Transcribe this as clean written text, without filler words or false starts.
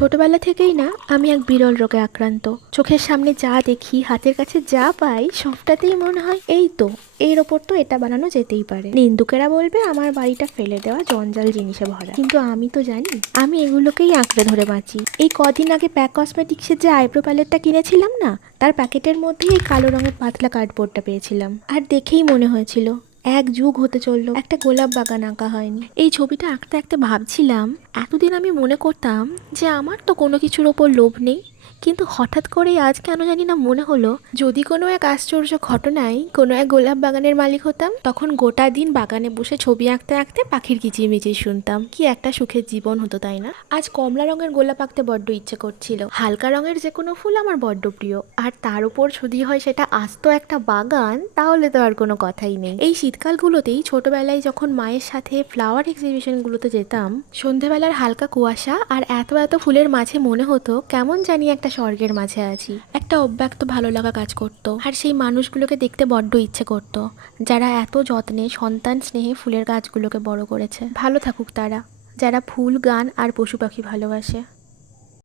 ছোটবেলা থেকেই না আমি এক বিরল রোগে আক্রান্ত। চোখের সামনে যা দেখি, হাতের কাছে যা পাই, সবটাতেই মনে হয় এই তো, এর ওপর তো এটা বানানো যেতেই পারে। নিন্দুকেরা বলবে আমার বাড়িটা ফেলে দেওয়া জঞ্জাল জিনিসে ভরা, কিন্তু আমি তো জানি আমি এগুলোকেই আঁকড়ে ধরে বাঁচি। এই কদিন আগে প্যাক কসমেটিক্সের যে আইব্রো প্যালেটটা কিনেছিলাম না, তার প্যাকেটের মধ্যে এই কালো রঙের পাতলা কার্ডবোর্ডটা পেয়েছিলাম, আর দেখেই মনে হয়েছিল এক যুগ হতে চললো একটা গোলাপ বাগান আঁকা হয়নি। এই ছবিটা আঁকতে আঁকতে ভাবছিলাম, এতদিন আমি মনে করতাম যে আমার তো কোনো কিছুর ওপর লোভ নেই, কিন্তু হঠাৎ করেই আজ কেন জানি না মনে হলো, যদি কোনো এক আশ্চর্য ঘটনায় কোনো এক গোলাপ বাগানের মালিক হতাম, তখন গোটা দিন বাগানে বসে ছবি আঁকতে আঁকতে পাখির কিচিরমিচির শুনতাম। কি একটা সুখের জীবন হতো, তাই না? আজ কমলা রঙের গোলাপ আঁকতে বড্ড ইচ্ছে করছিল। হালকা রঙের যে কোনো ফুল আমার বড্ড প্রিয়, আর তার উপর যদি হয় সেটা আস্ত একটা বাগান, তাহলে তো আর কোনো কথাই নেই। এই শীতকালগুলোতেই ছোটবেলায় যখন মায়ের সাথে ফ্লাওয়ার এক্সিবিশনগুলোতে যেতাম, সন্ধেবেলার হালকা কুয়াশা আর এত এত ফুলের মাঝে মনে হতো কেমন জানি একটা স্বর্গের মাঝে আছি। একটা অব্যক্ত ভালো লাগা কাজ করতো, আর সেই মানুষগুলোকে দেখতে বড্ড ইচ্ছে করতো যারা এত যত্নে সন্তান স্নেহে ফুলের গাছগুলোকে বড় করেছে। ভালো থাকুক তারা, যারা ফুল, গান আর পশু পাখি ভালোবাসে।